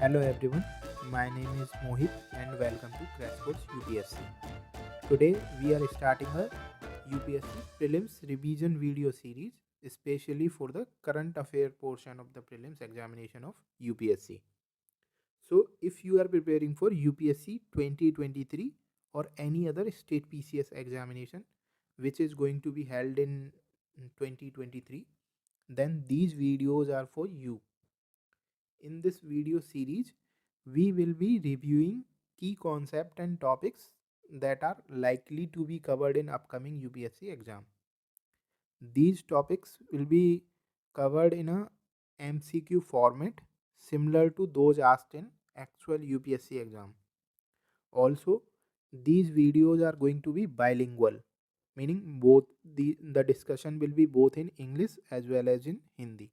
Hello everyone, my name is Mohit and welcome to Crash Course UPSC. Today we are starting a UPSC Prelims revision video series especially for the current affair portion of the prelims examination of UPSC. So if you are preparing for UPSC 2023 or any other state PCS examination which is going to be held in 2023, then these videos are for you. In this video series, we will be reviewing key concepts and topics that are likely to be covered in upcoming UPSC exam. These topics will be covered in a MCQ format similar to those asked in actual UPSC exam. Also, these videos are going to be bilingual, meaning both the discussion will be both in English as well as in Hindi.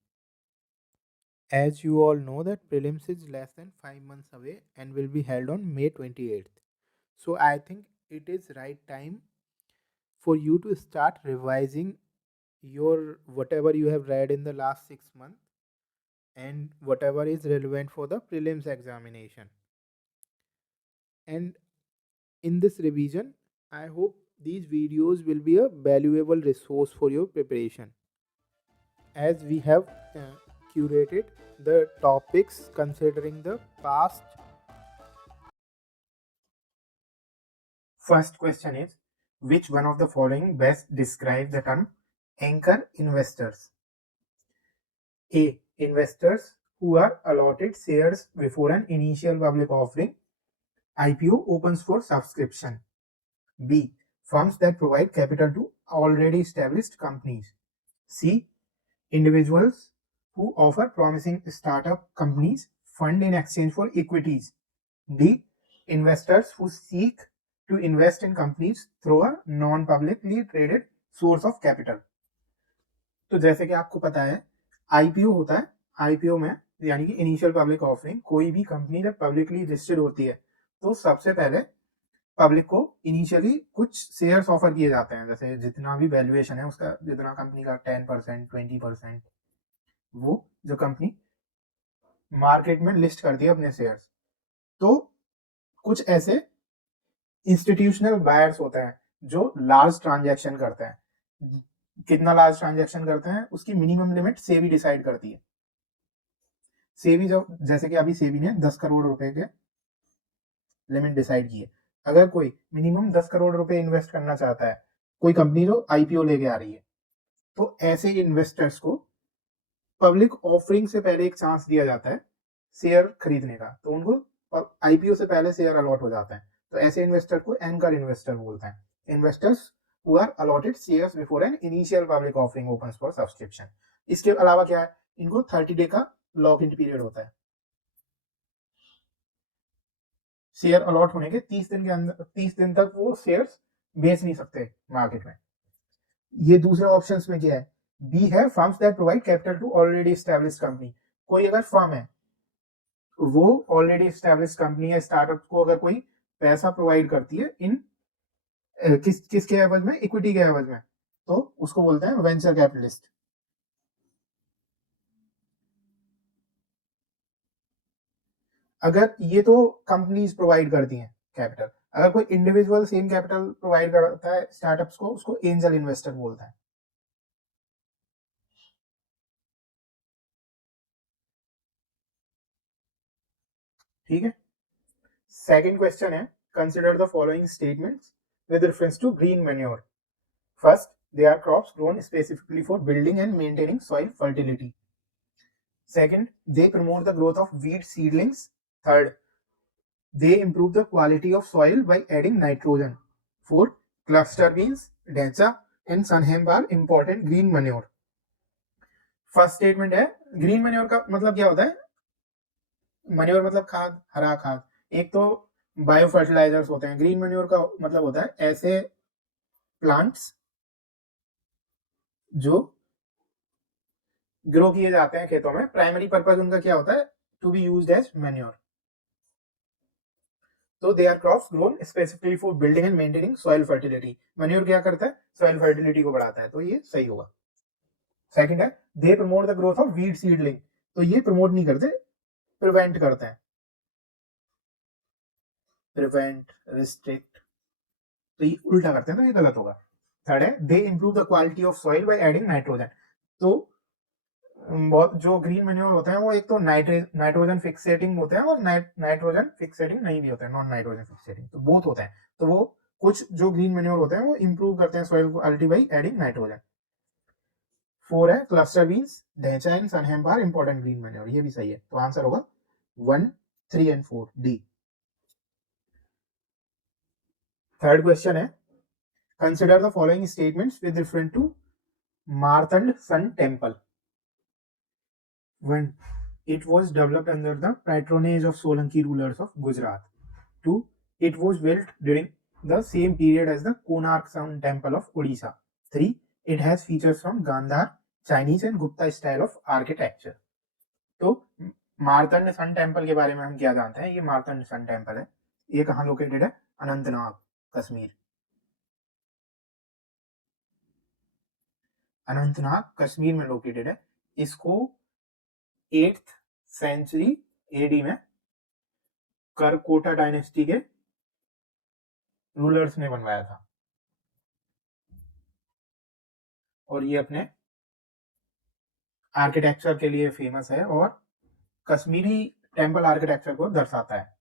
As you all know that prelims is less than 5 months away and will be held on May 28th. So I think it is right time for you to start revising your whatever you have read in the last 6 months and whatever is relevant for the prelims examination. And in this revision, I hope these videos will be a valuable resource for your preparation. As we have curated the topics considering the past. First question is, which one of the following best describe the term anchor investors? A. Investors who are allotted shares before an initial public offering. IPO opens for subscription. B. Firms that provide capital to already established companies. C. Individuals who offer promising startup companies fund in exchange for equities. D. Investors who seek to invest in companies through a non-publicly traded source of capital. तो जैसे कि आपको पता है IPO होता है, IPO में यानी कि इनिशियल पब्लिक ऑफरिंग, कोई भी कंपनी जब पब्लिकली लिस्टेड होती है तो सबसे पहले पब्लिक को इनिशियली कुछ शेयर्स ऑफर किए जाते हैं, जैसे जितना भी वैल्यूएशन है उसका, जितना कंपनी का 10% 20%, वो जो कंपनी मार्केट में लिस्ट करती है अपने शेयर्स, तो कुछ ऐसे इंस्टीट्यूशनल बायर्स होते हैं जो लार्ज ट्रांजैक्शन करते हैं। कितना लार्ज ट्रांजैक्शन करते हैं उसकी मिनिमम लिमिट सेबी डिसाइड करती है। सेबी जब, जैसे कि अभी सेबी ने 10 करोड़ रुपए के लिमिट डिसाइड की है, अगर कोई मिनिमम 10 करोड़ रुपए इन्वेस्ट करना चाहता है, कोई कंपनी जो आईपीओ लेके आ रही है, तो ऐसे इन्वेस्टर्स को पब्लिक ऑफरिंग से पहले एक चांस दिया जाता है शेयर खरीदने का, तो उनको आईपीओ से पहले शेयर अलॉट हो जाता है, तो ऐसे इन्वेस्टर को एंकर इन्वेस्टर बोलते हैं। Investors who are allotted shares before an initial public offering opens for subscription. इसके अलावा क्या है, इनको 30 डे का लॉक इन पीरियड होता है। शेयर अलॉट होने के 30 दिन के अंदर, 30 दिन तक वो शेयर्स बेच नहीं सकते मार्केट में। ये दूसरे ऑप्शंस में क्या है, बी है firms that provide capital to already established company. कोई अगर फर्म है, वो ऑलरेडी एस्टैब्लिश्ड कंपनी या स्टार्टअप को अगर कोई पैसा प्रोवाइड करती है इन किसके एवज में, इक्विटी के एवज में, तो उसको बोलते हैं वेंचर कैपिटलिस्ट। अगर ये तो कंपनीज प्रोवाइड करती हैं कैपिटल, अगर कोई इंडिविजुअल सेम कैपिटल प्रोवाइड करता है स्टार्टअप्स को, उसको एंजल इन्वेस्टर बोलता है। ठीक है। सेकंड क्वेश्चन है, consider the following statements with reference to green manure. First, they are crops grown specifically for building and maintaining soil fertility. Second, they promote the growth of weed seedlings. Third, they improve the quality of soil by adding nitrogen. Fourth, cluster beans, dacha and sunhemp are important green manure. First statement है, green manure का मतलब क्या होता है, manure मतलब खाद, हरा खाद। एक तो बायो फर्टिलाइजर्स होते हैं, ग्रीन मैन्योर का मतलब होता है ऐसे प्लांट्स जो ग्रो किए जाते हैं खेतों में, प्राइमरी पर्पज उनका क्या होता है, to be used as manure. तो they are crops grown specifically for building and maintaining soil fertility. Manure क्या करता है, सॉइल फर्टिलिटी को बढ़ाता है, तो ये सही होगा। सेकंड है, they promote the growth of weed seedling, तो ये प्रमोट नहीं करते, प्रिवेंट करते हैं। प्रिवेंट, रिस्ट्रिक्ट, तो ये उल्टा करते हैं तो ये गलत होगा। थर्ड है they improve the quality of soil by adding nitrogen. तो बहुत जो ग्रीन मैन्योर होते हैं वो एक तो नाइट्रोजन फिक्सेटिंग होते हैं और नाइट्रोजन फिक्सेटिंग नहीं भी होते हैं, नॉन नाइट्रोजन फिक्सेटिंग, तो बोथ होते हैं। तो वो कुछ जो ग्रीन मैन्योर होते हैं वो इंप्रूव करते हैं soil quality by adding nitrogen. 4 है cluster beans, dhaincha and sunhemp are important green manure, ये भी सही है। तो आंसर होगा 1, 3 एंड 4 डी। थर्ड क्वेश्चन है consider the following statements with reference to Martand sun temple. 1. It was developed under the patronage of Solanki rulers of Gujarat. 2. It was built during the same period as the Konark Sun Temple of Odisha. 3. It has features from Gandhar, Chinese and Gupta style of architecture. तो Martand sun temple के बारे में हम क्या जानते हैं? ये Martand sun temple है, ये कहाँ लोकेटेड है? अनंतनाग, कश्मीर। अनंतनाग कश्मीर में लोकेटेड है। इसको 8th सेंचुरी एडी में करकोटा डायनेस्टी के रूलर्स ने बनवाया था और ये अपने आर्किटेक्चर के लिए फेमस है और कश्मीरी टेम्पल आर्किटेक्चर को दर्शाता है।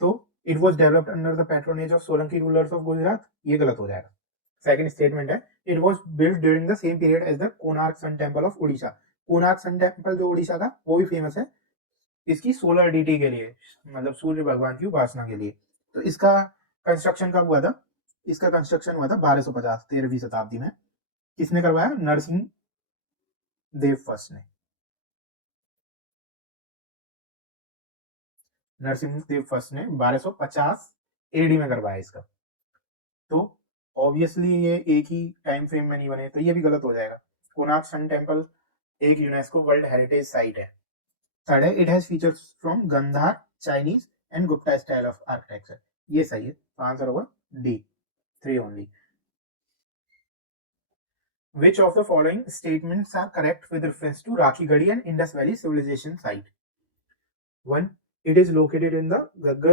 तो it was developed under the patronage of Solanki rulers of Gujarat, ये गलत हो जाएगा। सेकंड स्टेटमेंट है it was build during the same period as the Konark sun temple of Orissa. Konark sun temple जो उड़ीसा का, वो भी फेमस है इसकी सोलर डीटी के लिए, मतलब सूर्य भगवान की उपासना के लिए। तो इसका कंस्ट्रक्शन कब हुआ था? इसका कंस्ट्रक्शन हुआ था 1250, 13वीं शताब्दी में। किसने करवाया? नरसिंह देव फर्स्ट ने। नरसिंह देव फर्स्ट ने 1250 एडी में करवाया इसका। तो ऑब्वियसली ये एक ही टाइम फ्रेम में नहीं बने, तो ये भी गलत हो जाएगा। कोणार्क सन टेम्पल एक यूनेस्को वर्ल्ड हेरिटेज साइट है। थर्ड है it has features from Gandhara, Chinese and Gupta style of architecture, ये सही है। तो आंसर होगा D, 3 only. Which of the following statements are correct with reference to Rakhigadi and Indus Valley civilization site? 1. It is located in the Gaggar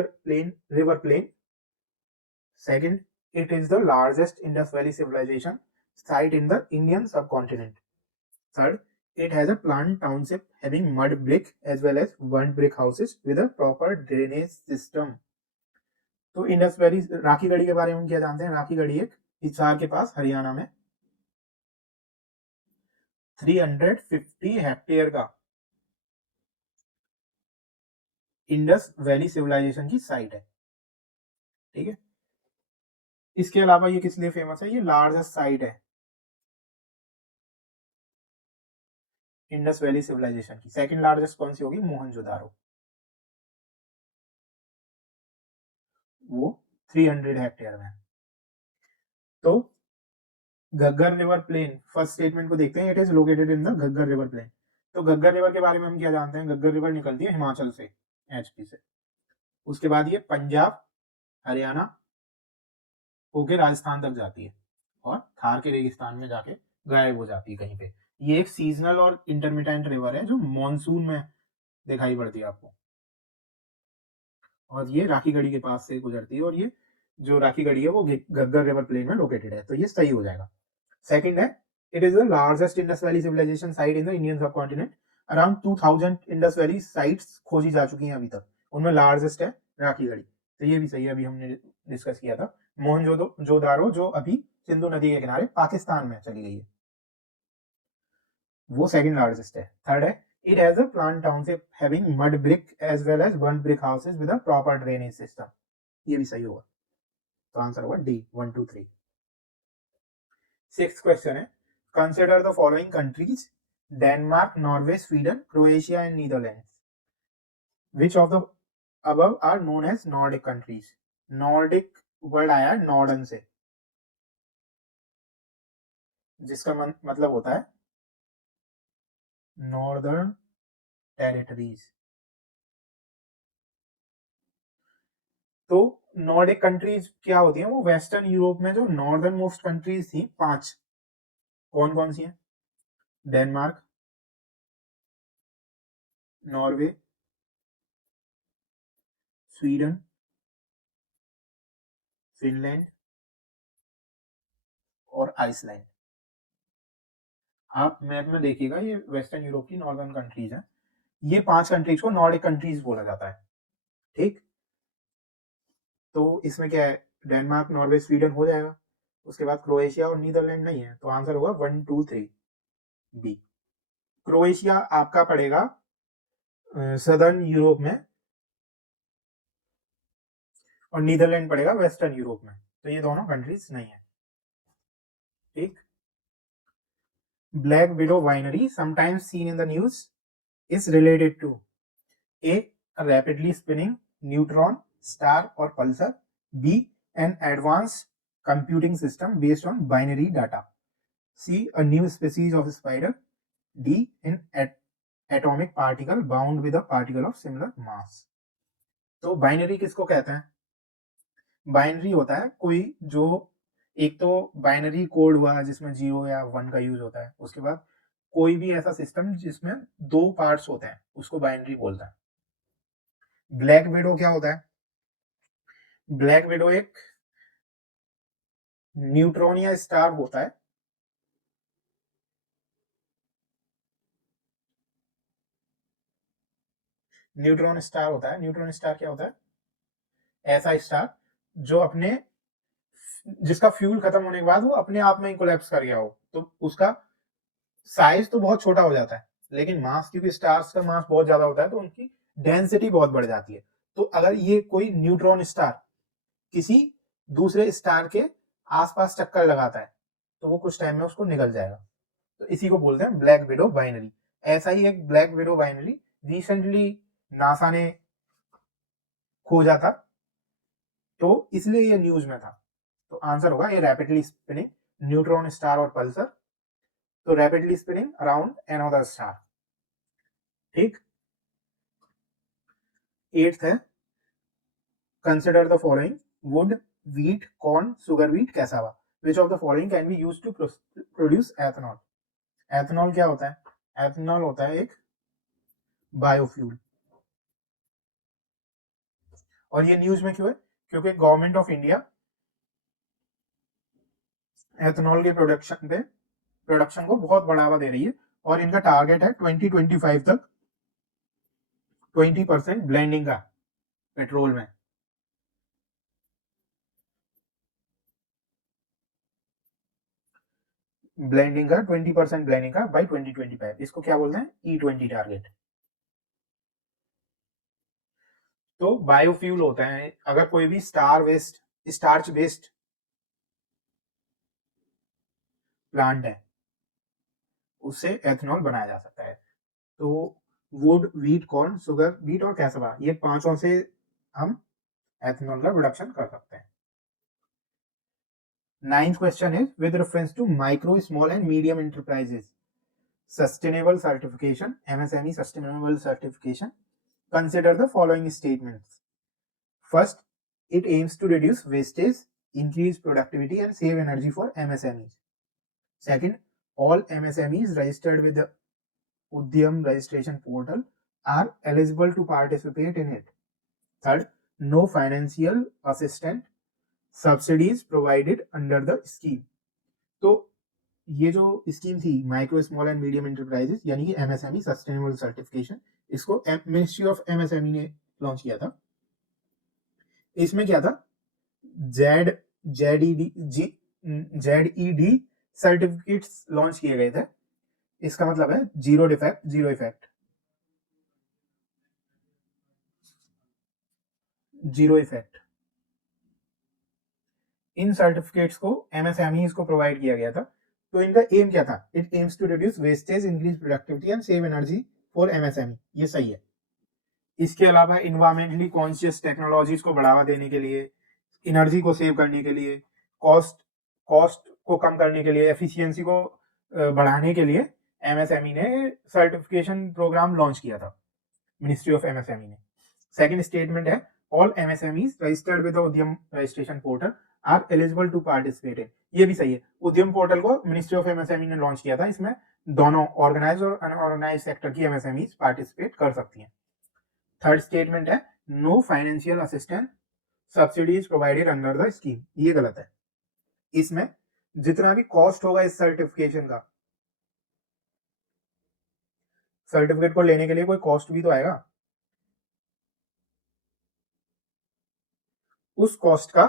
river plain. 2nd. It is the largest Indus Valley civilization site in the Indian subcontinent. 3rd. It has a planned township having mud brick as well as burnt brick houses with a proper drainage system. तो Indus valley Rakhigarhi के बारे में हम क्या जानते हैं? राखीगढ़ी एक हिसार के पास हरियाणा में 350 हेक्टेयर का इंडस वैली सिविलाइजेशन की साइट है, ठीक है। इसके अलावा ये किस लिए फेमस है? ये लार्जेस्ट साइट है इंडस वैली सिविलाइजेशन की। सेकंड लार्जेस्ट कौन सी होगी? मोहनजोदारो, वो 300 हेक्टेयर में। तो Ghaggar river plain, first statement को देखते हैं, it is located in the Ghaggar river plain. तो घग्गर रिवर के बारे में हम क्या जानते हैं? घग्गर रिवर निकलती है हिमाचल से, एचपी से। उसके बाद ये पंजाब, हरियाणा होके राजस्थान तक जाती है और थार के रेगिस्तान में जाके गायब हो जाती है कहीं पे। ये एक सीजनल और इंटरमिटेंट रिवर है जो मॉनसून में दिखाई पड़ती है आपको, और ये राखीगढ़ी के पास से गुजरती है, और ये जो राखीगढ़ी है वो घग्गर रिवर प्लेन में लोकेटेड है, तो ये सही हो जाएगा। सेकंड है it is the largest Indus valley civilization site in the Indian subcontinent. Around 2000 Indus valley sites खोजी जा चुकी हैं अभी तक, उनमें लार्जेस्ट है राखीगढ़ी, तो ये भी सही है, अभी हमने डिस्कस किया था। मोहनजोदारो जो अभी सिंधु नदी के किनारे पाकिस्तान में चली गई है, वो सेकंड लार्जेस्ट है। थर्ड है it has a planned township having mud brick as well as burnt brick houses with a proper drainage system, ये भी सही होगा। तो आंसर होगा डी, 1 2 3। सिक्स्थ क्वेश्चन है consider the following countries Denmark, Norway, Sweden, Croatia and Netherlands. Which of the above are known as Nordic countries. Nordic word आया है Norden से, जिसका मतलब होता है नॉर्दर्न टेरिटरीज। तो नॉर्डिक कंट्रीज क्या होती हैं? वो वेस्टर्न यूरोप में जो नॉर्दर्न मोस्ट कंट्रीज थी 5, कौन कौन सी हैं? डेनमार्क, नॉर्वे, स्वीडन फिनलैंड और आइसलैंड। आप मैप में देखिएगा, ये वेस्टर्न यूरोप की नॉर्दर्न कंट्रीज हैं। ये 5 कंट्रीज को नॉर्डिक कंट्रीज बोला जाता है। ठीक, तो इसमें क्या है, डेनमार्क, नॉर्वे, स्वीडन हो जाएगा। उसके बाद क्रोएशिया और नीदरलैंड नहीं है, तो आंसर होगा 1 2 3 बी। क्रोएशिया आपका पड़ेगा सदर्न यूरोप में और नीदरलैंड पड़ेगा वेस्टर्न यूरोप में, तो ये दोनों कंट्रीज नहीं है। ठीक, black window winery sometimes seen in the news is related to A, a rapidly spinning neutron star or pulsar, B, an advanced computing system based on binary data, C, a new species of spider, D, an atomic particle bound with a particle of similar mass। तो binary किसको कहते हैं? Binary होता है कोई जो, एक तो बाइनरी कोड हुआ जिसमें 0 या 1 का यूज होता है, उसके बाद कोई भी ऐसा सिस्टम जिसमें 2 पार्ट्स होते हैं उसको बाइनरी बोलता है। ब्लैक विडो क्या होता है? ब्लैक विडो एक न्यूट्रॉन या स्टार होता है, न्यूट्रॉन स्टार होता है। न्यूट्रॉन स्टार क्या होता है? ऐसा स्टार जो अपने, जिसका फ्यूल खत्म होने के बाद वो अपने आप में ही कोलैप्स कर गया हो, तो उसका साइज तो बहुत छोटा हो जाता है, लेकिन मास, क्योंकि स्टार्स का मास बहुत ज्यादा होता है तो उनकी डेंसिटी बहुत बढ़ जाती है। तो अगर ये कोई न्यूट्रॉन स्टार किसी दूसरे स्टार के आसपास चक्कर लगाता है तो वो कुछ टाइम में उसको निकल जाएगा, तो इसी को बोलते हैं ब्लैक विडो बाइनरी। ऐसा ही एक black window binary recently NASA ने खोजा था, तो इसलिए ये न्यूज में था। तो आंसर होगा ये रैपिडली स्पिनिंग न्यूट्रॉन स्टार और पल्सर, तो rapidly spinning around another star. ठीक, 8th है, consider the following would, wheat, corn, sugar beet, cassava, which of the following can be used to produce ethanol। Ethanol क्या होता है? Ethanol होता है एक बायोफ्यूल। और ये न्यूज में क्यों है? क्योंकि गवर्नमेंट ऑफ इंडिया एथेनॉल के प्रोडक्शन को बहुत बढ़ावा दे रही है, और इनका टारगेट है 2025 तक 20% ब्लेंडिंग का पेट्रोल में। ब्लेंडिंग का 20% ब्लेंडिंग का बाय 2025, इसको क्या बोलते हैं? E20 target. तो बायोफ्यूल होता है, अगर कोई भी स्टार्च बेस्ड प्लांट है उससे एथेनॉल बनाया जा सकता है। तो would, wheat, corn, sugar beet और कैसवा, ये पांचों से हम एथेनॉल का प्रोडक्शन कर सकते हैं। 9th question is with reference to micro, small and medium enterprises sustainable certification, MSME sustainable certification, consider the following statements। First, it aims to reduce wastage, increase productivity and save energy for MSMEs। Second, all MSMEs registered with the Udyam registration portal are eligible to participate in it। Third, no financial assistance subsidies provided under the scheme। तो ये जो scheme थी micro, small and medium enterprises यानी कि MSME sustainable certification, इसको ministry of MSME ने launch किया था। इसमें क्या था? ZED सर्टिफिकेट्स लॉन्च किए गए थे। इसका मतलब है zero defect, zero effect, zero effect. इन सर्टिफिकेट्स को MSMEs को प्रोवाइड किया गया था। तो इनका एम क्या था? It aims to reduce wastage, increase productivity and save energy for MSME। ये सही है। इसके अलावा इन्वायरमेंटली कॉन्शियस टेक्नोलॉजीज को बढ़ावा देने के लिए, एनर्जी को सेव करने के लिए, कॉस्ट को कम करने के लिए, एफिशिएंसी को बढ़ाने के लिए MSME ने सर्टिफिकेशन प्रोग्राम लॉन्च किया था, मिनिस्ट्री ऑफ MSME ने। सेकंड स्टेटमेंट है all MSMEs registered with Udyam registration portal are eligible to participate in. ये भी सही है। उद्यम पोर्टल को मिनिस्ट्री ऑफ MSME ने लॉन्च किया था, इसमें दोनों ऑर्गेनाइज और अनऑर्गेनाइज सेक्टर की MSMEs पार्टिसिपेट कर सकती हैं। थर्ड स्टेटमेंट है no financial assistance subsidies provided under the scheme, ये गलत है। इसमें जितना भी कॉस्ट होगा इस सर्टिफिकेशन का, सर्टिफिकेट को लेने के लिए कोई कॉस्ट भी तो आएगा, उस कॉस्ट का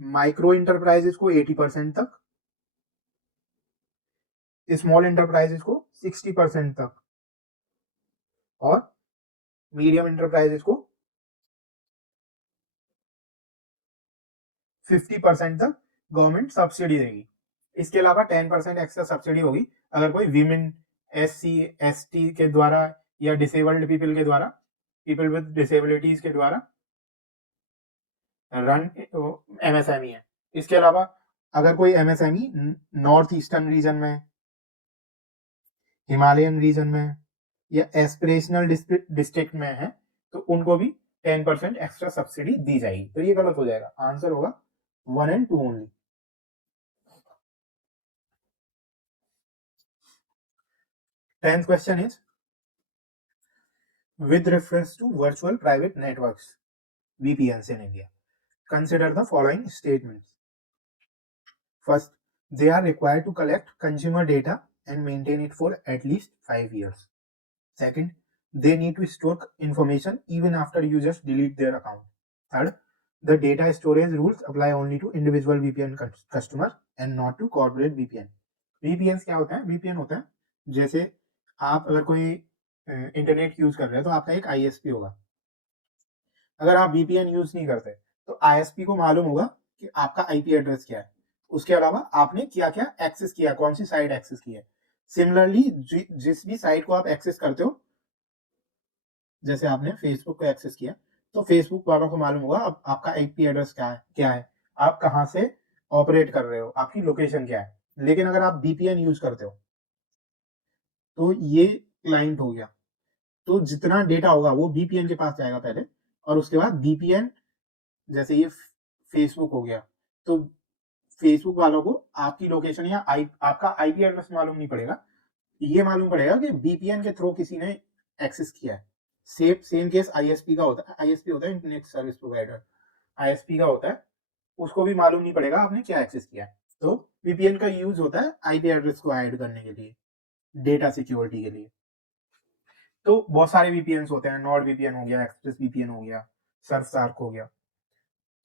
माइक्रो इंटरप्राइजेस को 80% तक, स्मॉल इंटरप्राइजेस को 60% तक और मीडियम इंटरप्राइजेस को 50% तक गवर्नमेंट सब्सिडी देगी। इसके अलावा 10% एक्स्ट्रा सब्सिडी होगी अगर कोई वीमेन, SC ST के द्वारा या डिसेबल्ड पीपल के द्वारा, पीपल विद डिसेबिलिटीज के द्वारा रन MSME है। इसके अलावा अगर कोई MSME नॉर्थ ईस्टर्न रीजन में, हिमालयन रीजन में या एस्पिरेशनल डिस्ट्रिक्ट में है तो उनको भी 10% एक्स्ट्रा सब्सिडी दी जाएगी। तो ये गलत हो जाएगा, आंसर होगा 1 and 2 only. 10th question is, with reference to virtual private networks, VPNs in India, consider the following statements. First, they are required to collect consumer data and maintain it for at least 5 years. Second, they need to store information even after users delete their account. Third, the data storage rules apply only to individual VPN customers and not to corporate VPN. VPNs क्या होता है? VPN होता है जैसे आप अगर कोई internet use कर रहे हैं तो आपका एक ISP होगा। अगर आप VPN यूज नहीं करते तो ISP को मालूम होगा कि आपका IP एड्रेस क्या है, उसके अलावा आपने क्या क्या एक्सेस किया, कौन सी साइट एक्सेस की है। सिमिलरली जिस भी साइट को आप एक्सेस करते हो, जैसे आपने फेसबुक को एक्सेस किया तो फेसबुक वालों को मालूम होगा अब आपका IP एड्रेस क्या है, आप कहाँ से ऑपरेट कर रहे हो, आपकी लोकेशन क्या है। लेकिन अगर आप VPN यूज करते हो तो ये क्लाइंट हो गया, तो जितना डेटा होगा वो VPN के पास जाएगा पहले, और उसके बाद VPN, जैसे ये फेसबुक हो गया तो फेसबुक वालों को आपकी लोकेशन या आपका IP एड्रेस मालूम नहीं पड़ेगा, ये मालूम पड़ेगा कि VPN के थ्रू किसी ने एक्सेस किया है। सेम केस ISP का होता है। ISP होता है इंटरनेट सर्विस प्रोवाइडर, ISP का होता है, उसको भी मालूम नहीं पड़ेगा आपने क्या एक्सेस किया है। तो VPN का यूज होता है IP एड्रेस को हाइड करने के लिए, डेटा सिक्योरिटी के लिए। तो बहुत सारे VPNs होते हैं, नॉर्ड VPN हो गया, एक्सप्रेस VPN हो गया, सर्फसार्क हो गया।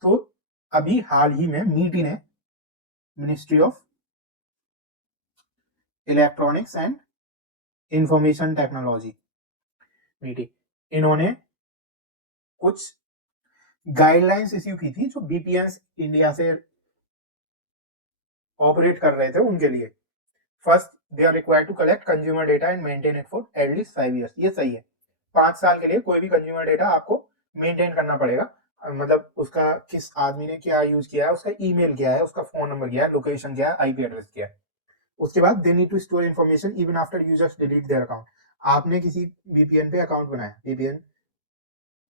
तो अभी हाल ही में MeitY ने, ministry of electronics and information technology, MeitY, इन्होंने कुछ गाइडलाइंस इश्यू की थी जो VPNs इंडिया से ऑपरेट कर रहे थे उनके लिए। First, they are required to collect consumer data and maintain it for at least 5 years। ये सही है, 5 साल के लिए कोई भी कंज्यूमर डेटा आपको मेंटेन करना पड़ेगा, मतलब उसका किस आदमी ने क्या यूज किया है, उसका ईमेल क्या है, उसका फोन नंबर क्या है, लोकेशन क्या है, IP एड्रेस क्या है। उसके बाद they need to store information even after users delete their account. आपने किसी VPN पे अकाउंट बनाया, VPN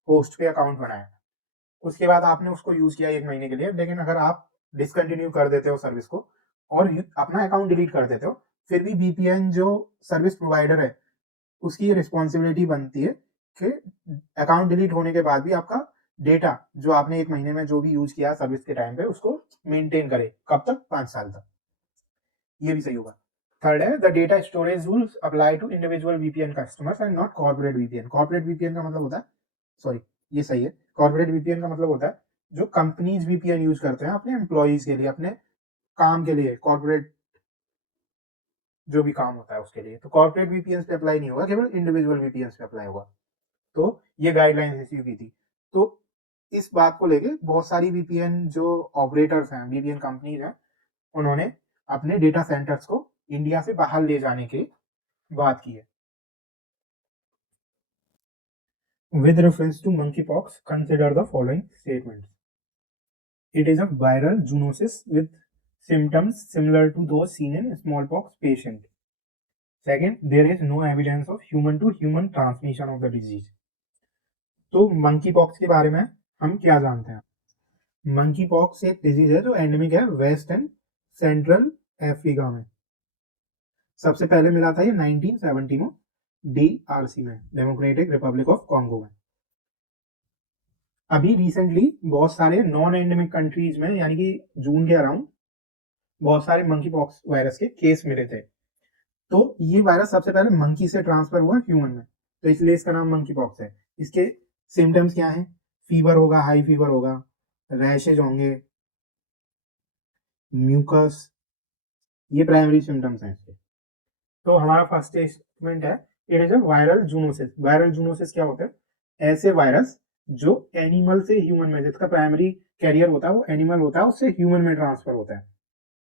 होस्ट पे अकाउंट बनाया, उसके बाद आपने उसको यूज किया 1 महीने के लिए, लेकिन अगर आप डिसकंटिन्यू कर देते हो सर्विस को और अपना अकाउंट डिलीट कर देते हो, फिर भी VPN जो सर्विस प्रोवाइडर है उसकी रिस्पॉन्सिबिलिटी बनती है कि अकाउंट डिलीट होने के बाद भी आपका डेटा जो आपने 1 महीने में जो भी यूज किया सर्विस के टाइम पे उसको मेंटेन करे। कब तक? 5 साल तक। ये भी सही होगा। थर्ड है, the data storage rules apply to individual VPN customers and not corporate VPN। Corporate VPN का मतलब होता है, सॉरी ये सही है, कॉर्पोरेट VPN का मतलब होता है जो कंपनीज VPN यूज करते हैं अपने एम्प्लॉइज के लिए, अपने काम के लिए, कॉर्पोरेट जो भी काम होता है उसके लिए। तो कॉर्पोरेट VPN पे अप्लाई नहीं होगा, केवल इंडिविजुअल VPN पे अप्लाई होगा। तो ये गाइडलाइंस इश्यू की थी। तो इस बात को लेके बहुत सारी VPN जो ऑपरेटर्स हैं, VPN कंपनीज हैं, उन्होंने अपने डेटा सेंटर्स को इंडिया से बाहर ले जाने की बात की है। With reference to monkeypox, consider the following statements. It is a viral zoonosis with symptoms similar to those seen in smallpox patient. Second, there is no evidence of human to human transmission of the disease. तो monkey pox के बारे में हम क्या जानते हैं? Monkey pox एक disease है जो एंडेमिक है वेस्ट एंड सेंट्रल अफ्रीका में। सबसे पहले मिला था ये 1970 में DRC में, डेमोक्रेटिक रिपब्लिक ऑफ कॉन्गो में। अभी रिसेंटली बहुत सारे नॉन एंडेमिक कंट्रीज में, यानी कि जून के अराउंड, बहुत सारे मंकी पॉक्स वायरस के केस मिले थे। तो ये वायरस सबसे पहले मंकी से ट्रांसफर हुआ ह्यूमन में, तो इसलिए इसका नाम मंकी पॉक्स है। इसके सिम्टम्स क्या हैं? फीवर होगा, हाई फीवर होगा, रैशेज होंगे, म्यूकस, ये प्राइमरी सिम्टम्स हैं इसके। तो हमारा फर्स्ट स्टेटमेंट है, it is a viral zoonosis. Viral zoonosis क्या होता है? ऐसे वायरस जो एनिमल से ह्यूमन में, जिसका प्राइमरी कैरियर होता है वो एनिमल होता है, उससे ह्यूमन में ट्रांसफर होता है।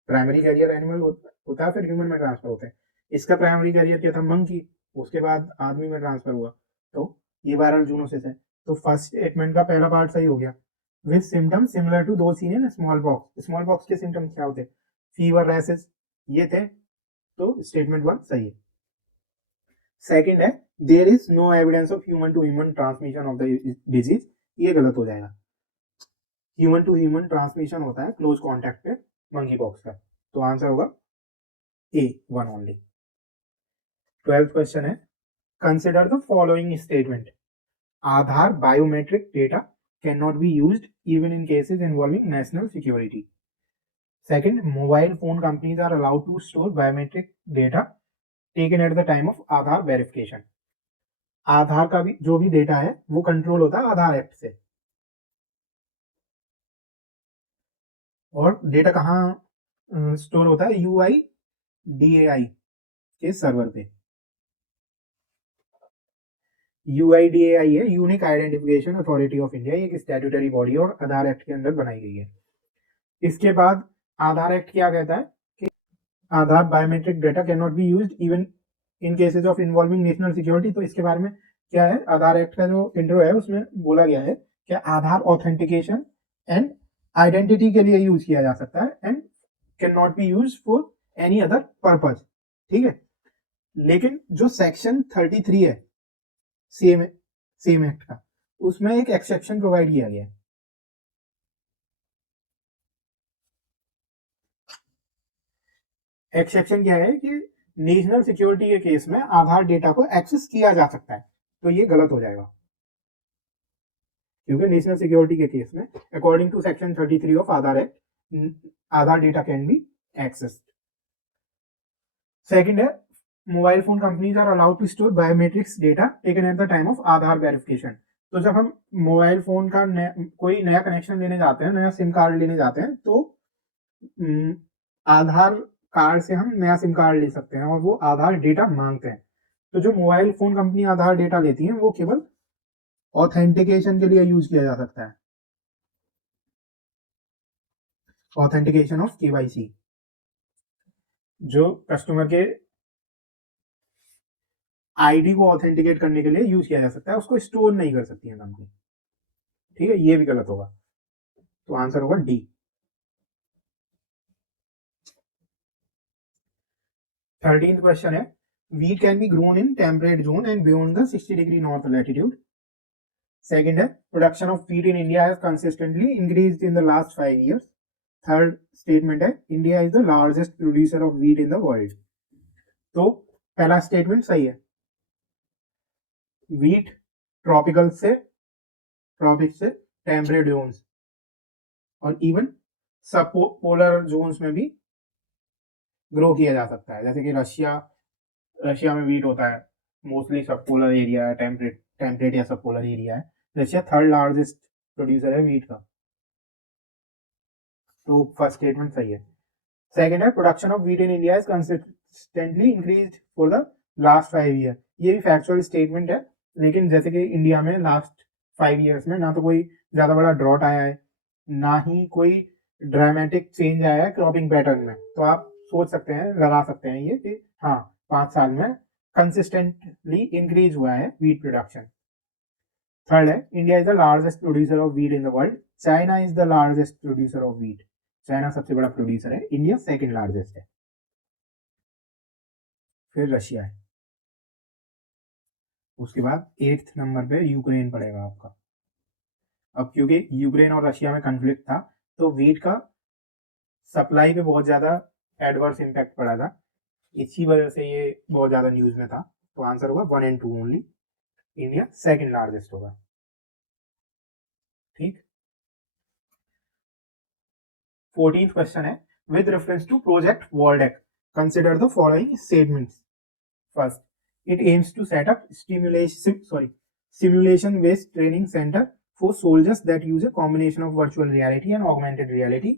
प्राइमरी कैरियर एनिमल होता है, फिर ह्यूमन में ट्रांसफर होता है। इसका प्राइमरी कैरियर क्या था? मंकी, उसके बाद आदमी में ट्रांसफर हुआ, तो ये वायरल जूनोसिस है। तो फर्स्ट स्टेटमेंट का पहला पार्ट सही हो गया। विद सिम्टम्स सिमिलर टू दो seen in small pox. Small pox के सिम्टम्स क्या होते हैं? फीवर, रैसेस, ये थे, तो स्टेटमेंट 1 सही है। सेकंड है, there is no evidence of human to human transmission of the disease. ये गलत हो जाएगा। ह्यूमन टू ह्यूमन ट्रांसमिशन होता है क्लोज कॉन्टैक्ट पे मंकी पॉक्स का, तो आंसर होगा ए, 1 ओनली। 12th क्वेश्चन है, consider the following statement. Aadhaar biometric data can not be used even in cases involving national security. Second, mobile phone companies are allowed to store biometric data taken at the time of Aadhaar verification. Aadhaar का भी जो भी data है वो control होता है आधार act से, और डेटा कहाँ स्टोर होता है? UIDAI के सर्वर पे। UIDAI है unique identification authority of India, एक स्टैट्यूटरी बॉडी और आधार एक्ट के अंदर बनाई गई है। इसके बाद आधार एक्ट क्या कहता है कि Aadhaar biometric data can not be used even in cases of involving national security. तो इसके बारे में क्या है? आधार एक्ट का जो इंट्रो है उसमें बोला गया है कि आधार ऑथेंटिकेशन एंड आइडेंटिटी के लिए यूज किया जा सकता है and can not B use for any other purpose. ठीक है, लेकिन जो सेक्शन 33 है सेम एक्ट का, उसमें एक एक्सेप्शन प्रोवाइड किया गया है। एक्सेप्शन क्या है कि नेशनल सिक्योरिटी के केस में आधार डेटा को एक्सेस किया जा सकता है, तो ये गलत हो जाएगा, क्योंकि नेशनल सिक्योरिटी के केस में according to section 33 of Aadhaar act Aadhaar data can be accessed. Second है, mobile phone companies are allowed to store biometrics data taken at the time of Aadhaar verification. तो जब हम मोबाइल फोन का कोई नया कनेक्शन लेने जाते हैं, नया सिम कार्ड लेने जाते हैं, तो आधार कार्ड से हम नया सिम कार्ड ले सकते हैं और वो आधार डेटा मांगते हैं। तो जो मोबाइल फोन कंपनी आधार डेटा लेती है वो केवल ऑथेंटिकेशन के लिए यूज किया जा सकता है, ऑथेंटिकेशन ऑफ KYC, जो कस्टमर के आईडी को ऑथेंटिकेट करने के लिए यूज किया जा सकता है, उसको स्टोर नहीं कर सकती है कंपनी। ठीक है, ये भी गलत होगा, तो आंसर होगा डी। 13th क्वेश्चन है, wheat can be grown in temperate zone and beyond the 60° north latitude. Second है, production of wheat in India has consistently increased in the last 5 years. Third statement है, India is the largest producer of wheat in the world. तो पहला statement सही है, wheat tropic से temperate Jones और even सब polar Jones में भी ग्रो किया जा सकता है, जैसे कि रशिया में वीट होता है, मोस्टली सब पोलर एरिया है, टेम्परेट या सब पोलर एरिया है। रशिया थर्ड लार्जेस्ट प्रोड्यूसर है वीट का, तो फर्स्ट स्टेटमेंट सही है। सेकंड है, production of wheat in India is consistently increased for the last 5 year. ये भी फैक्चुअल स्टेटमेंट है, लेकिन जैसे कि इंडिया में लास्ट 5 ईयर्स में ना तो कोई ज्यादा बड़ा ड्रॉट आया है, ना ही कोई ड्रामेटिक चेंज आया है क्रॉपिंग पैटर्न में, तो आप सोच सकते हैं, लगा सकते हैं ये कि हाँ 5 साल में कंसिस्टेंटली इंक्रीज हुआ है वीट प्रोडक्शन। थर्ड है, India is the largest producer of wheat in the world. China is the largest producer of wheat. China सबसे बड़ा प्रोड्यूसर है, इंडिया सेकंड लार्जेस्ट है, फिर रशिया है, उसके बाद 8th नंबर पे यूक्रेन पड़ेगा आपका। अब क्योंकि यूक्रेन और रशिया में कन्फ्लिक्ट था, तो वीट का सप्लाई पे बहुत ज्यादा एडवर्स इम्पैक्ट पड़ा था, इसी वजह से ये बहुत ज्यादा न्यूज में था, तो आंसर होगा 1 and 2 only. India second largest होगा। ठीक। 14th क्वेश्चन है, विद रेफरेंस टू प्रोजेक्ट वॉल्डेक consider the following statements. First, it aims to set up simulation based training center for soldiers that use a combination of virtual reality and augmented reality.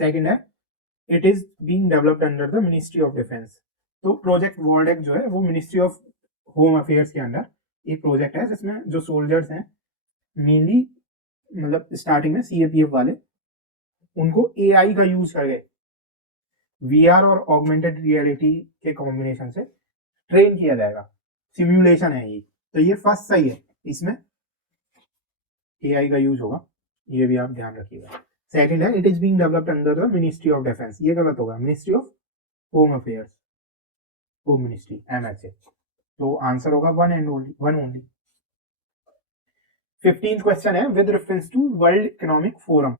Second है, it is being developed under the Ministry of Defense. तो project वॉल्डेक जो है वो ministry of home affairs के अंदर एक project है जिसमें जो सोल्जर्स हैं मेनली मतलब स्टार्टिंग में सीएपीएफ वाले, उनको एआई का यूज करके वीआर और ऑगमेंटेड रियलिटी के कॉम्बिनेशन से ट्रेन किया जाएगा। सिम्युलेशन है ये, तो ये फर्स्ट सही है, इसमें एआई का यूज होगा, ये भी आप ध्यान रखिएगा। सेकंड है, it is being developed under the ministry of defence, ये गलत होगा, ministry of home affairs, home ministry MHA, तो आंसर होगा वन ओनली। 15th क्वेश्चन है, with reference to world economic forum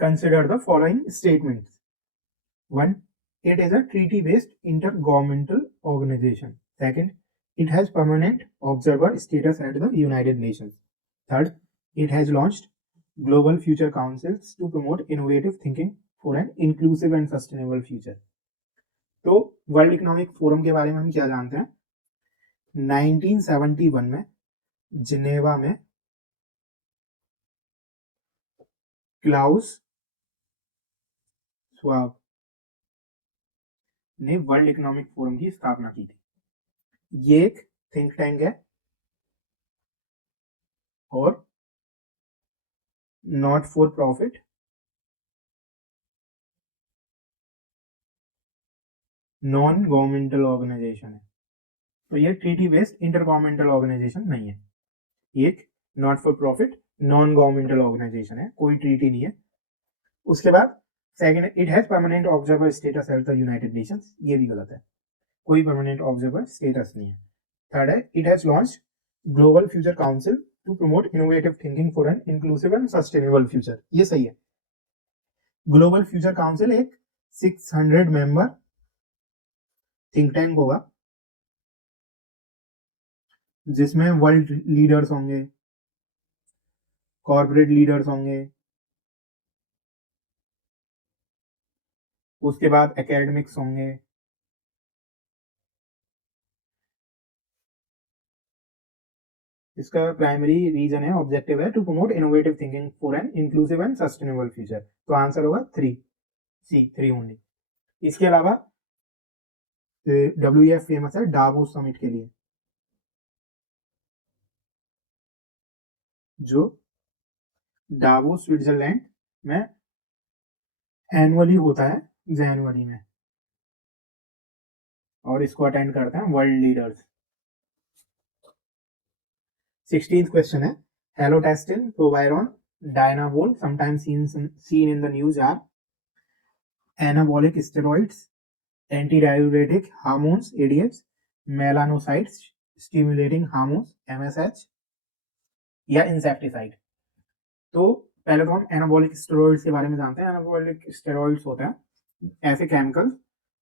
consider the following statements. 1, it is a treaty-based intergovernmental organization. Second, it has permanent observer status at the United Nations. Third, it has launched global future councils to promote innovative thinking for an inclusive and sustainable future. तो world economic forum के बारे में हम क्या जानते हैं? 1971 में Geneva में क्लाउस श्वाब ने वर्ल्ड इकोनॉमिक फोरम की स्थापना की थी। ये एक थिंक टैंक है और not for profit non governmental organization है। तो ये treaty based inter governmental organization नहीं है, ये एक not for profit non governmental organization है, कोई ट्रीटी नहीं है। उसके बाद second, it has permanent observer status at the United Nations, ये भी गलत है, कोई परमानेंट ऑब्जर्वर स्टेटस नहीं है। थर्ड है, it has launch global future council to promote innovative thinking for an inclusive and sustainable future, ये सही है। ग्लोबल फ्यूचर काउंसिल एक 600 मेंबर थिंक टैंक होगा जिसमें वर्ल्ड लीडर्स होंगे, कॉर्पोरेट लीडर्स होंगे, उसके बाद एकेडमिक्स होंगे, इसका प्राइमरी रीजन है, ऑब्जेक्टिव है, to promote innovative thinking for an inclusive and sustainable future, तो आंसर होगा 3 ओनली। इसके अलावा WEF फेमस है डावोस समिट के लिए, जो डावोस स्विट्जरलैंड में एनुअली होता है जनवरी में, और इसको अटेंड करते हैं वर्ल्ड लीडर्स। 16th क्वेश्चन है, हेलोटेस्टिन, प्रोवायरॉन, डायनाबोल sometimes seen in the news are anabolic steroids, antidiuretic hormones ADH, melanocytes stimulating hormones MSH, या इंसेक्टिसाइड। तो पहले तो हम एनाबॉलिक स्टेरॉइड्स के बारे में जानते हैं। एनाबॉलिक स्टेरॉइड्स होते हैं ऐसे केमिकल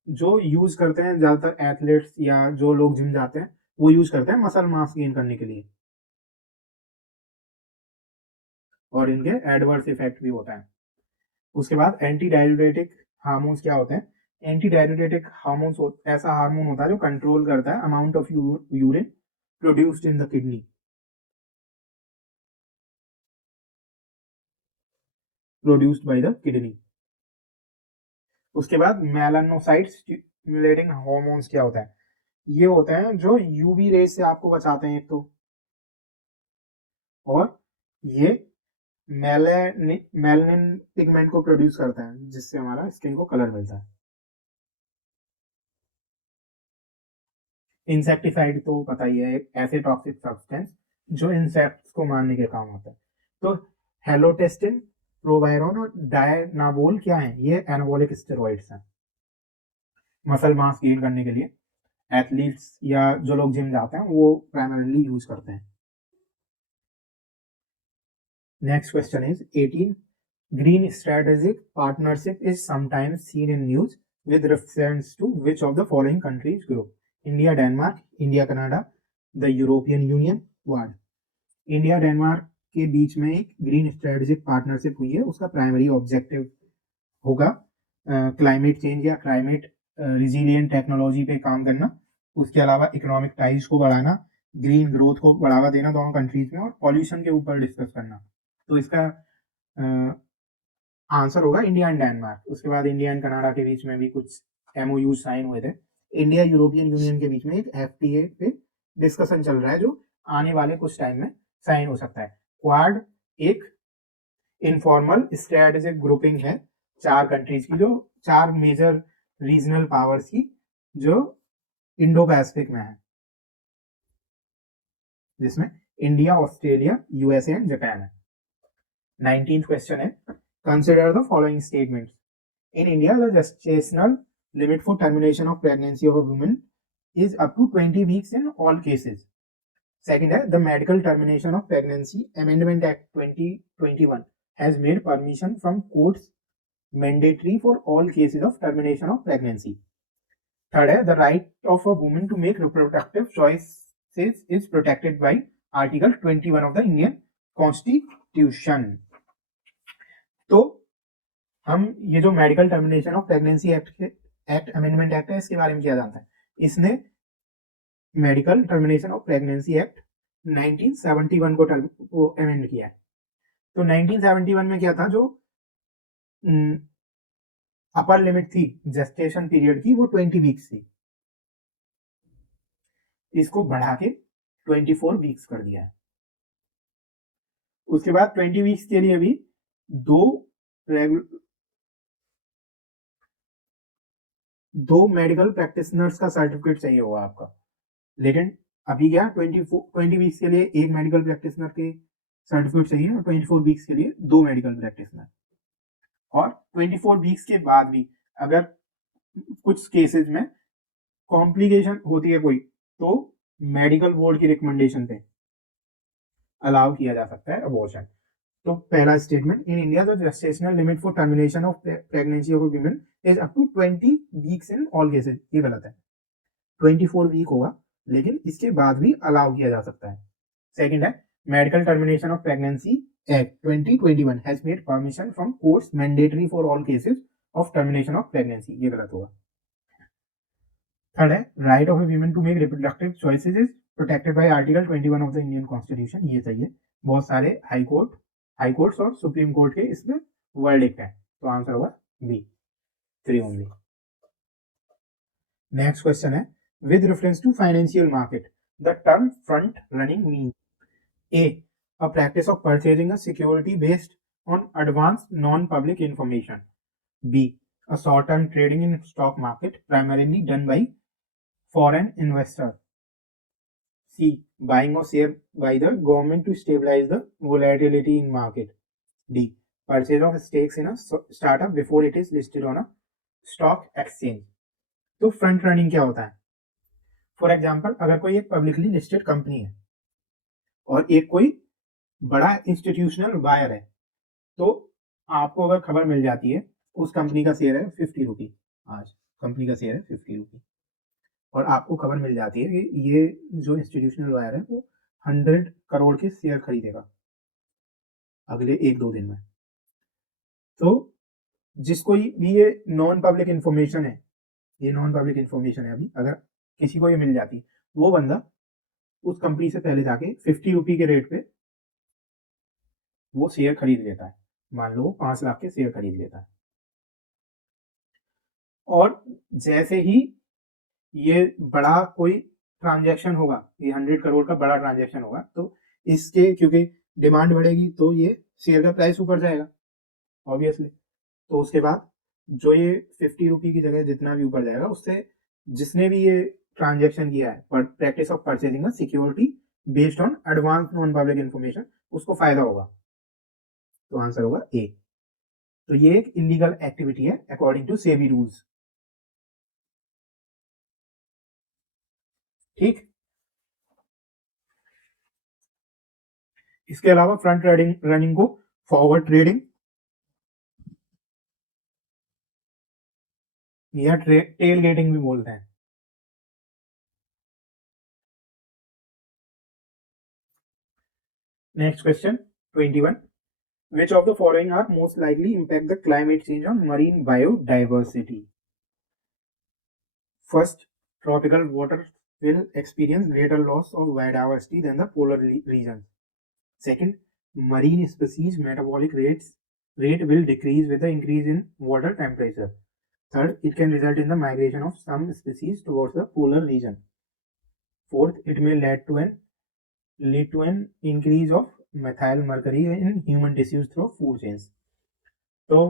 जो यूज करते हैं ज्यादातर एथलीट्स या जो लोग जिम जाते हैं, वो यूज करते हैं मसल मास गेन करने के लिए, और इनके एडवर्स इफेक्ट भी होता है। उसके बाद एंटी डाययूरेटिक हार्मोन्स क्या होते हैं? एंटी डाययूरेटिक हार्मोन्स ऐसा हार्मोन होता है जो कंट्रोल करता है amount of urine produced in the kidney, produced by the kidney. उसके बाद मेलानोसाइट स्टिमुलेटिंग हार्मोन्स क्या होता है? ये होते हैं जो यूवी रेस से आपको बचाते हैं एक तो, और ये मेलानिन पिगमेंट को प्रोड्यूस करता है जिससे हमारा स्किन को कलर मिलता है। इंसेक्टिसाइड तो पता ही है, एक ऐसे टॉक्सिक सब्सटेंस जो इंसेक्ट्स को मारने के काम होता है। तो हेलोटेस्टिन, प्रोवायरॉन और डायनाबोल क्या है? ये एनाबॉलिक स्टेरॉइड्स हैं मसल मास गेन करने के लिए। एथलीट्स या जो लोग जिम जाते हैं वो प्राइमरीली यूज करते हैं। Next question is 18, green strategic partnership is sometimes seen in news with reference to which of the following countries group? India, Denmark, India, Canada, the European Union, what? India, Denmark, के बीच में एक green strategic partnership हुई है, उसका primary objective होगा climate change या climate resilient technology पे काम करना, उसके अलावा इकोनॉमिक टाइज को बढ़ाना, ग्रीन ग्रोथ को बढ़ावा देना दोनों कंट्रीज में, और पॉल्यूशन के ऊपर डिस्कस करना। तो इसका आंसर होगा इंडिया एंड डेनमार्क। उसके बाद इंडिया एंड कनाडा के बीच में भी कुछ MOU साइन हुए थे। इंडिया यूरोपियन यूनियन के बीच में एक FTA पे डिस्कशन चल रहा है जो आने वाले कुछ टाइम में साइन हो सकता है। क्वाड एक इनफॉर्मल स्ट्रेटेजिक ग्रुपिंग है 4 कंट्रीज की, जो 4 मेजर रीजनल पावर्स की, जो इंडो पैसिफिक में है, जिसमें India, Australia, USA and Japan है। 19th क्वेश्चन है, consider the following statements. In India the gestational limit for termination of pregnancy of a woman is up to 20 weeks in all cases. Second है, the Medical Termination of Pregnancy Amendment Act 2021 has made permission from courts mandatory for all cases of termination of pregnancy. Third है, the right of a woman to make reproductive choices is protected by Article 21 of the Indian Constitution. तो हम ये जो medical termination of pregnancy act amendment act है, इसके बारे में क्या जानते हैं। इसने medical termination of pregnancy act 1971 को अमेंड किया है। तो 1971 में क्या था, जो अपर लिमिट थी जेस्टेशन पीरियड की, वो 20 वीक्स थी, इसको बढ़ा के 24 वीक्स कर दिया है। उसके बाद 20 वीक्स के लिए भी दो मेडिकल प्रैक्टिशनर्स का सर्टिफिकेट चाहिए होगा आपका। लेकिन अभी क्या 20 वीक्स के लिए एक मेडिकल प्रैक्टिशनर के सर्टिफिकेट चाहिए और 24 वीक्स के लिए 2 मेडिकल प्रैक्टिशनर। और 24 वीक्स के बाद भी अगर कुछ केसेस में कॉम्प्लिकेशन होती है कोई, तो मेडिकल बोर्ड की रिकमेंडेशन पे अलाउ किया जा सकता है अबॉर्शन। तो पहला statement, in India the gestational limit for termination of pregnancy of women is up to 20 weeks in all cases. ये गलत है, 24 वीक होगा, लेकिन इसके बाद भी अलाउ किया जा सकता है। सेकंड है, medical termination of pregnancy act 2021 has made permission from courts mandatory for all cases of termination of pregnancy. ये गलत होगा। थर्ड है, right of a women to make reproductive choices is protected by article 21 of the Indian constitution. ये सही है। बहुत सारे high courts और सुप्रीम कोर्ट के इसमें वर्डिक्ट है, तो आंसर होगा बी, 3 ओनली। नेक्स्ट क्वेश्चन है, with reference to financial market the term front running mean A, a practice of purchasing a security based on advance non public information. B, a short-term trading in stock market primarily done by foreign investor. C, buying of share by the government to stabilize the volatility in market. D, purchase of stakes in a startup before it is listed on a stock exchange. तो front running क्या होता है? For example, अगर कोई एक publicly listed company है और एक कोई बड़ा इंस्टीट्यूशनल बायर है, तो आपको अगर खबर मिल जाती है उस कंपनी का शेयर है 50 रुपी, आज कंपनी का शेयर है 50 रुपी, और आपको खबर मिल जाती है कि ये जो इंस्टीट्यूशनल बायर है वो 100 करोड़ के शेयर खरीदेगा अगले 1-2 दिन में। तो जिसको भी ये नॉन पब्लिक इंफॉर्मेशन है, अभी अगर किसी को ये मिल जाती है, वो बंदा उस कंपनी से पहले जाके 50 रुपी के रेट पे वो शेयर खरीद लेता है। मान लो 5 लाख के शेयर खरीद लेता है, और जैसे ही ये बड़ा कोई ट्रांजैक्शन होगा, ये 100 करोड़ का बड़ा ट्रांजैक्शन होगा, तो इसके क्योंकि डिमांड बढ़ेगी तो ये शेयर का प्राइस ऊपर जाएगा ऑब्वियसली। तो उसके बाद जो ये 50 रुपी की जगह जितना भी ऊपर जाएगा, उससे जिसने भी ये ट्रांजैक्शन किया है पर practice of purchasing security based on advance non public information, उसको फायदा होगा। तो आंसर होगा ए। तो ये एक इलीगल एक्टिविटी है अकॉर्डिंग टू सेबी रूल्स। ठीक, इसके अलावा फ्रंट रनिंग को फॉरवर्ड ट्रेडिंग या टेल गेटिंग भी बोलते हैं। Next question, 21. Which of the following are most likely impact the climate change on marine biodiversity? First, tropical waters will experience greater loss of biodiversity than the polar regions. Second, marine species metabolic rate will decrease with the increase in water temperature. Third, it can result in the migration of some species towards the polar region. Fourth, it may lead to an increase of methyl mercury in human tissues through food chains. तो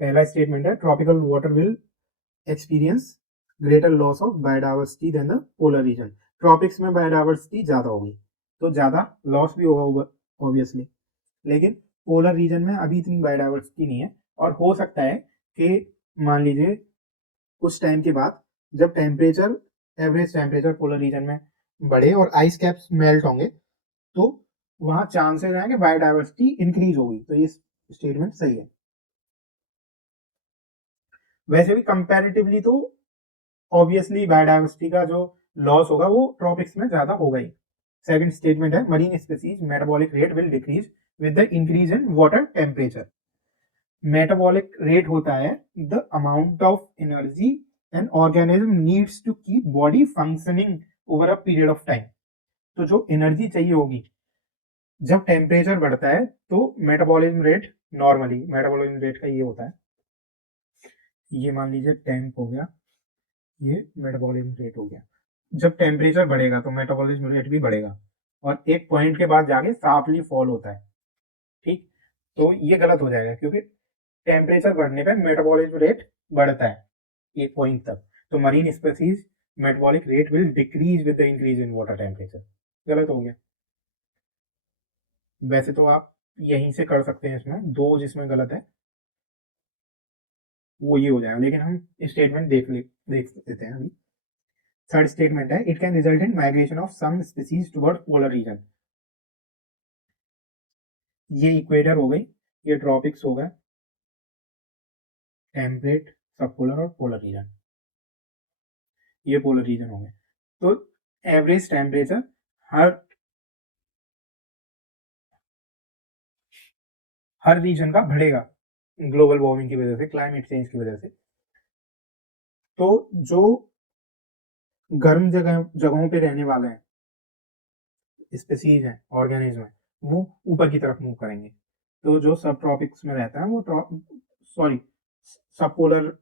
पहला statement है tropical water will experience greater loss of biodiversity than the polar region. Tropics में biodiversity ज्यादा होगी तो ज्यादा loss भी होगा ऑब्वियसली, लेकिन पोलर रीजन में अभी इतनी बायोडाइवर्सिटी नहीं है. और हो सकता है कि मान लीजिए कुछ टाइम के बाद जब temperature average temperature polar region में बढ़े और आइस कैप्स मेल्ट होंगे तो वहां चांसेस हैं कि बायोडाइवर्सिटी इंक्रीज होगी. तो ये स्टेटमेंट सही है. वैसे भी कंपैरेटिवली तो ऑब्वियसली बायोडाइवर्सिटी का जो लॉस होगा वो ट्रॉपिक्स में ज्यादा होगा ही. सेकंड स्टेटमेंट है marine species metabolic rate will decrease with the increase in water temperature. Metabolic rate होता है the amount of energy an organism needs to keep body functioning over a period of time. तो जो energy चाहिए होगी जब temperature बढ़ता है तो metabolism rate normally metabolism rate का ये होता है, ये मान लीजिए टेम्प हो गया, ये मेटाबॉलिज्म रेट हो गया. जब टेम्परेचर बढ़ेगा तो मेटाबॉलिज्म रेट भी बढ़ेगा और एक पॉइंट के बाद जाके साफली फॉल होता है. ठीक, तो ये गलत हो जाएगा क्योंकि टेम्परेचर बढ़ने पे मेटाबॉलिज्म रेट बढ़ता है एक पॉइंट तक. तो marine species metabolic rate will decrease with the increase in water temperature. गलत हो गया. वैसे तो आप यहीं से कर सकते हैं, इसमें दो जिसमें गलत है वो ये हो जाएगा, लेकिन हम स्टेटमेंट देख लेते हैं अभी. थर्ड स्टेटमेंट है it can result in migration of some species toward polar region. ये इक्वेटर हो गई, ये ट्रॉपिक्स हो गए, टेम्परेट, सब पोलर और पोलर रीजन, ये पोलर रीजन हो गए. तो एवरेज टेम्परेचर हर रीजन का बढ़ेगा ग्लोबल वार्मिंग की वजह से, क्लाइमेट चेंज की वजह से. तो जो गर्म जगहों पे रहने वाले हैं स्पीसीज हैं ऑर्गेनिज्म है वो ऊपर की तरफ मूव करेंगे. तो जो सब ट्रॉपिक्स में रहता है वो सब पोलर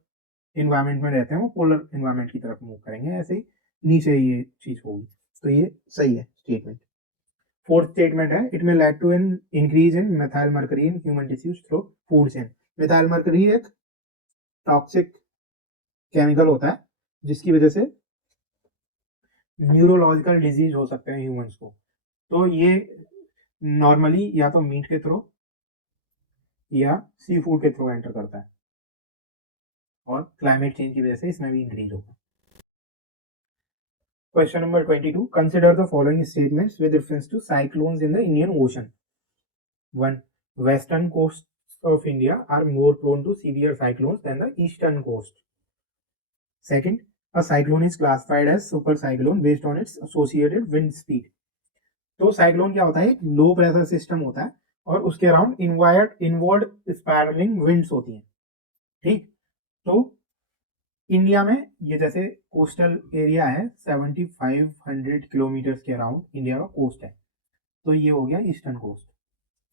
इन्वायरमेंट में रहते हैं वो पोलर इन्वायरमेंट की तरफ मूव करेंगे. ऐसे ही नीचे ये चीज होगी. तो ये सही है स्टेटमेंट. फोर्थ स्टेटमेंट है it may led to an increase in methyl mercury in human tissues through food chain. Methyl mercury एक टॉक्सिक केमिकल होता है जिसकी वजह से न्यूरोलॉजिकल डिजीज हो सकते हैं ह्यूमंस को. तो ये नॉर्मली या तो मीट के थ्रू या सी फूड के थ्रू एंटर करता है और क्लाइमेट चेंज की वजह से इसमें भी इंक्रीज होगा. Question number 22. Consider the following statements with reference to cyclones in the Indian Ocean. 1. Western coasts of India are more prone to severe cyclones than the eastern coast. Second, a cyclone is classified as super cyclone based on its associated wind speed. तो cyclone क्या होता है? एक low pressure system होता है और उसके around inward spiralling winds होती हैं. ठीक, तो इंडिया में ये जैसे कोस्टल एरिया है 7500 किलोमीटर के अराउंड इंडिया का कोस्ट है. तो ये हो गया ईस्टर्न कोस्ट,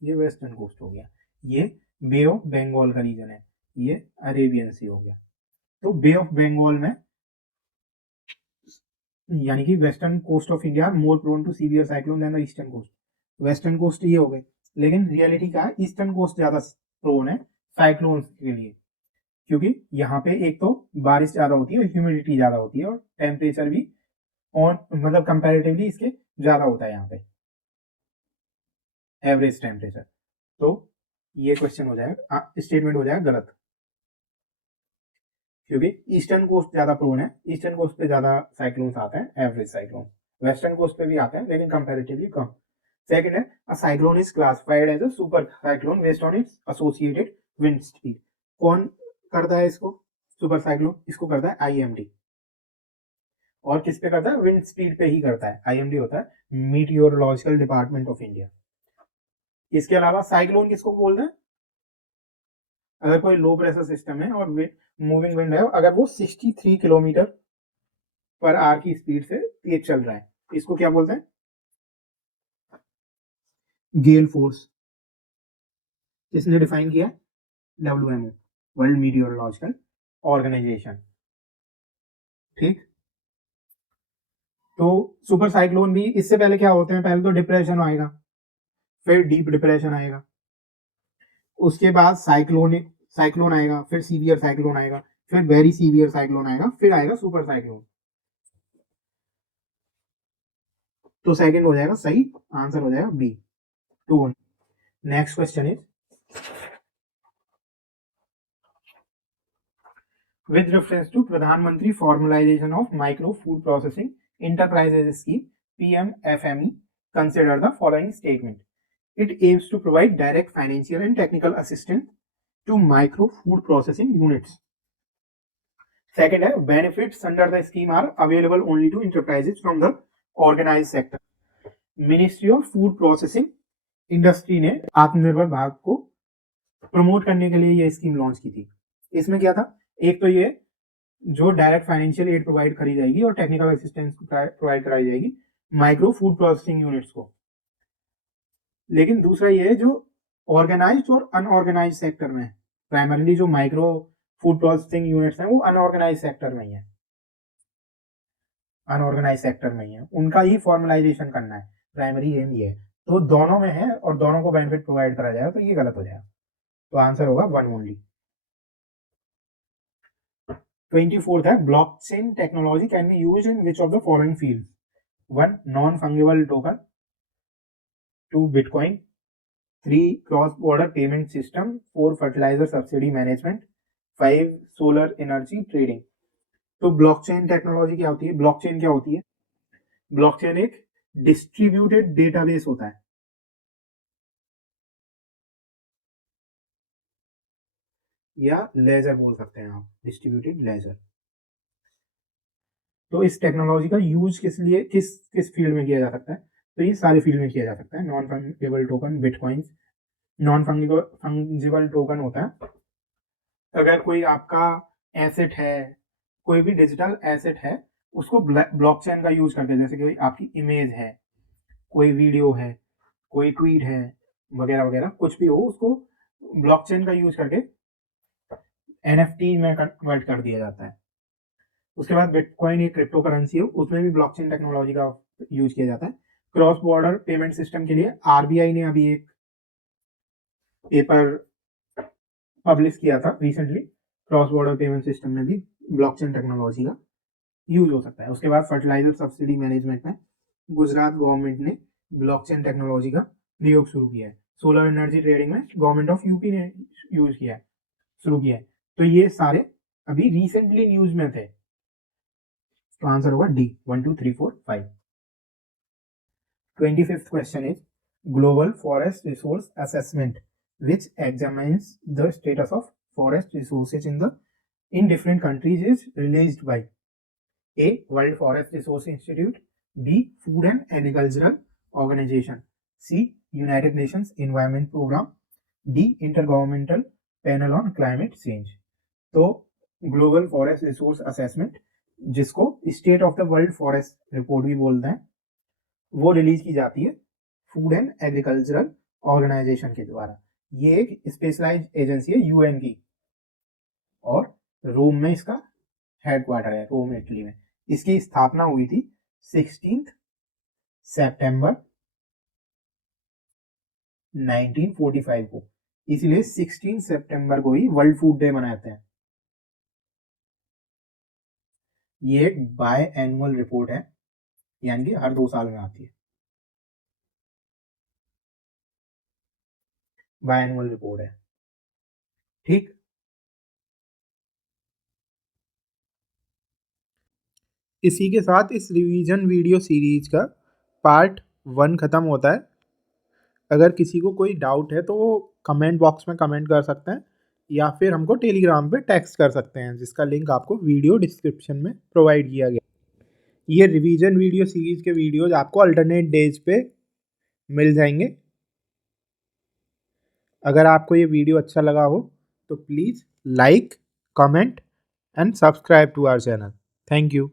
ये वेस्टर्न कोस्ट हो गया, ये बे ऑफ बंगाल का रीजन है, ये अरेबियन सी हो गया. तो बे ऑफ बंगाल में यानी कि western coast of India more prone to severe cyclone than the eastern coast. Western coast ये हो गई, लेकिन रियलिटी का ईस्टर्न कोस्ट ज्यादा प्रोन है साइक्लोन के लिए क्योंकि यहाँ पे एक तो बारिश ज्यादा होती है और ह्यूमिडिटी ज्यादा होती है और टेम्परेचर भी मतलब कंपैरेटिवली इसके ज्यादा होता है यहाँ पे एवरेज टेम्परेचर. तो ये क्वेश्चन हो जाएगा, स्टेटमेंट हो जाएगा गलत क्योंकि ईस्टर्न कोस्ट ज्यादा प्रोन है. ईस्टर्न कोस्ट पे ज्यादा साइक्लोन्स आते हैं एवरेज साइक्लोन, वेस्टर्न कोस्ट पे भी आते हैं लेकिन कंपैरेटिवली कम. सेकंड है a cyclone is classified as a super cyclone based on its associated wind speed. कौन करता है इसको सुपर साइक्लोन? इसको करता है आईएमडी. और किस पे करता है? विंड स्पीड पे ही करता है. आईएमडी होता है मीटियोरोलॉजिकल डिपार्टमेंट ऑफ इंडिया. इसके अलावा साइक्लोन किसको बोलते हैं? अगर कोई लो प्रेशर सिस्टम है और मूविंग विंड है, अगर वो 63 किलोमीटर पर आवर की स्पीड से तेज चल रहा है, इसको क्या बोलते हैं? Gale force. किसने डिफाइन किया? WMO, world meteorological organization. ठीक, तो सुपर साइक्लोन भी इससे पहले क्या होते हैं? पहले तो डिप्रेशन आएगा, फिर डीप डिप्रेशन आएगा, उसके बाद साइक्लोन आएगा, फिर सीवियर साइक्लोन आएगा, फिर वेरी सीवियर साइक्लोन आएगा, फिर आएगा सुपर साइक्लोन। तो सेकंड हो जाएगा सही, आंसर हो जाएगा B, 2। Next question is, with reference to Pradhan Mantri Formalization of Micro Food Processing Enterprises Scheme (PMFME), consider the following statement. It aims to provide direct financial and technical assistance to micro food processing units. Second है, benefits under the scheme are available only to enterprises from the organized sector. Ministry of Food Processing Industry ने आत्मनिर्भर भारत को promote करने के लिए ये scheme launch की थी। इसमें क्या था? एक तो ये जो डायरेक्ट फाइनेंशियल एड प्रोवाइड करी जाएगी और टेक्निकल असिस्टेंस प्रोवाइड कराई जाएगी माइक्रो फूड प्रोसेसिंग यूनिट्स को। लेकिन दूसरा ये है जो ऑर्गेनाइज्ड और अनऑर्गेनाइज सेक्टर में, प्राइमरीली जो माइक्रो फूड प्रोसेसिंग यूनिट्स हैं वो अनऑर्गेनाइज सेक्टर में ही है, अनऑर्गेनाइज सेक्टर में ही है, उनका ही फॉर्मलाइजेशन करना है, प्राइमरी एम ये है। तो दोनों में है और दोनों को बेनिफिट प्रोवाइड करा जाएगा, तो ये गलत हो जाएगा। तो आंसर होगा 1 ओनली। 24th है, blockchain technology can be used in which of the following fields? 1 non fungible token, 2 bitcoin, 3 cross border payment system, 4 fertiliser subsidy management, 5 solar energy trading. तो ब्लॉकचेन टेक्नोलॉजी क्या होती है? ब्लॉकचेन क्या होती है? Blockchain एक distributed database होता है, या लेजर बोल सकते हैं आप, डिस्ट्रीब्यूटेड लेजर। तो इस टेक्नोलॉजी का यूज किस लिए, किस किस फील्ड में किया जा सकता है? तो ये सारे फील्ड में किया जा सकता है। Non fungible token, bitcoins. Non fungible token होता है अगर कोई आपका एसेट है, कोई भी डिजिटल एसेट है, उसको ब्लॉकचेन का यूज करके, जैसे कि आपकी इमेज है, कोई वीडियो है, कोई ट्वीट है, वगैरह वगैरह कुछ भी हो, उसको ब्लॉकचेन का यूज करके NFT में कन्वर्ट कर दिया जाता है। उसके बाद बिटकॉइन एक क्रिप्टो करेंसी है, उसमें भी ब्लॉकचेन टेक्नोलॉजी का यूज किया जाता है। क्रॉस बॉर्डर पेमेंट सिस्टम के लिए RBI ने अभी एक पेपर पब्लिश किया था recently, cross border payment system में भी ब्लॉकचेन टेक्नोलॉजी का यूज हो सकता है। उसके बाद फर्टिलाइजर सब्सिडी मैनेजमेंट में गुजरात गवर्नमेंट ने ब्लॉकचेन टेक्नोलॉजी का प्रयोग शुरू किया है। सोलर एनर्जी ट्रेडिंग में गवर्नमेंट ऑफ यूपी ने यूज किया है, शुरू किया है। तो ये सारे अभी रिसेंटली न्यूज में थे। तो आंसर होगा D, 1 2 3 4 5। 25th question is, global forest resource assessment which examines the status of forest resources in different countries is released by A. World Forest Resource Institute, B. Food and Agricultural Organization, C. United Nations Environment Program, D. Intergovernmental Panel on Climate Change। तो global forest resource assessment, जिसको state of the world forest report भी बोलते हैं, वो release की जाती है food and agricultural organisation के द्वारा। ये एक स्पेशलाइज्ड एजेंसी है UN की, और रोम में इसका हेडक्वार्टर है, रोम इटली में। इसकी स्थापना हुई थी 16 सितंबर 1945 को, इसलिए 16 सितंबर को ही वर्ल्ड फूड डे मनाते हैं। ये एक बाय एनुअल रिपोर्ट है, यानी कि हर 2 साल में आती है, बाय एनुअल रिपोर्ट है। ठीक, इसी के साथ इस रिवीजन वीडियो सीरीज का पार्ट 1 खत्म होता है। अगर किसी को कोई डाउट है तो वो कमेंट बॉक्स में कमेंट कर सकते हैं, या फिर हमको टेलीग्राम पे टेक्स्ट कर सकते हैं, जिसका लिंक आपको वीडियो डिस्क्रिप्शन में प्रोवाइड किया गया। ये रिवीजन वीडियो सीरीज के वीडियोज आपको अल्टरनेट डेज पे मिल जाएंगे। अगर आपको ये वीडियो अच्छा लगा हो तो please like, comment and subscribe to our channel. Thank you.